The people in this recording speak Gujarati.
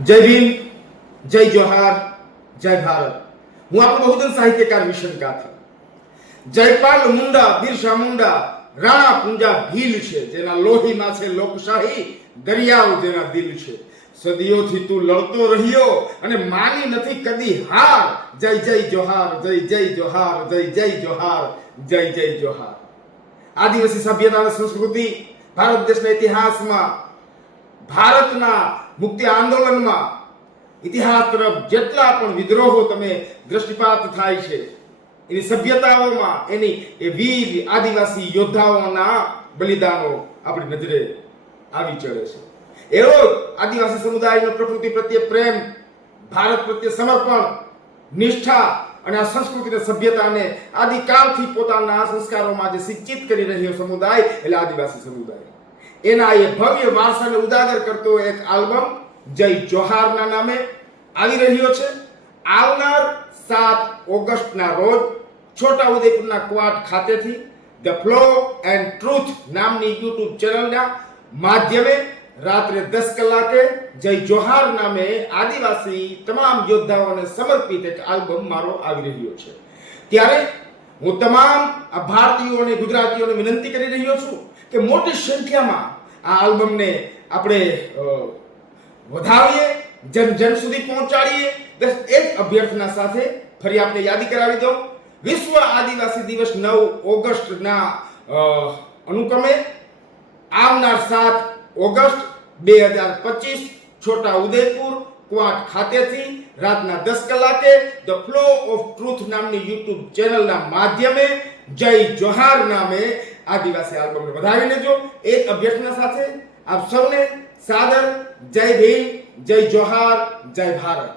જય ભીમ, જય જોહાર, જય ભારત। હું આપણો બહુજન સાહિત્યકાર વિશન કાથી। જયપાલ મુંડા, બિરસા મુંડા, રાણા પુંજા ભીલ છે, જેના લોહીમાં છે લોકશાહી, દરિયાઓ જેના દિલ છે। સદીઓથી તું લડતો રહ્યો અને માની નથી કદી હાર। જય જય જોહાર, જય જય જોહાર, જય જય જોહાર, જય જય જોહાર। આદિવાસી સભ્યતા અને સંસ્કૃતિ ભારત દેશના ઇતિહાસમાં, ભારતના મુક્તિ આંદોલનમાં ઇતિહાસ તરફ જેટલા પણ વિદ્રોહો તમે દ્રષ્ટિપાત થાય છે, એની સભ્યતાઓમાં એની એ વીર આદિવાસી યોદ્ધાઓના બલિદાનો આપણી નજરે આવી ચડે છે। એવો આદિવાસી સમુદાયનો પ્રકૃતિ પ્રત્યે પ્રેમ, ભારત પ્રત્યે સમર્પણ, નિષ્ઠા અને આ સંસ્કૃતિ અને સભ્યતાને આદિકાળથી પોતાના સંસ્કારોમાં જે સિંચિત કરી રહ્યો સમુદાય એટલે આદિવાસી સમુદાય, એના એ ભવ્ય વારસાને ઉજાગર કરતો એક આલ્બમ જય જોહારના નામે આવી રહ્યો છે। આવનાર 7 ઓગસ્ટના રોજ છોટા ઉદેપુરના ક્વાટ ખાતેથી ધ ફ્લો એન્ડ ટ્રુથ નામની યુટ્યુબ ચેનલના માધ્યમે રાત્રે 10 કલાકે જય જોહાર નામે આદિવાસી તમામ યોદ્ધાઓને સમર્પિત એક આલ્બમ મારો આવી રહ્યો છે। ત્યારે હું તમામ ભારતીયોને, ગુજરાતીઓને વિનંતી કરી રહ્યો છું કે મોટી સંખ્યામાં આ આલ્બમને આપણે વધાવીએ, જન સુધી પહોંચાડીએ। બસ એક અભ્યર્થના સાથે ફરી આપણે યાદી કરાવી દઉં। વિશ્વ આદિવાસી દિવસ 9 ઓગસ્ટના અનુક્રમે આવનાર 7 ઓગસ્ટ 2025 છોટા ઉદેપુર ક્વાટ ખાતેથી રાતના 10 કલાકે ધ ફ્લો ઓફ ટ્રુથ નામની યુટ્યુબ ચેનલના માધ્યમે જય જોહાર નામે આદિવાસી આલ્બમને વધાવી લેજો। એક અભ્યર્થના સાથે આપ સૌને સાદર જય ભીમ, જય જોહાર, જય ભારત।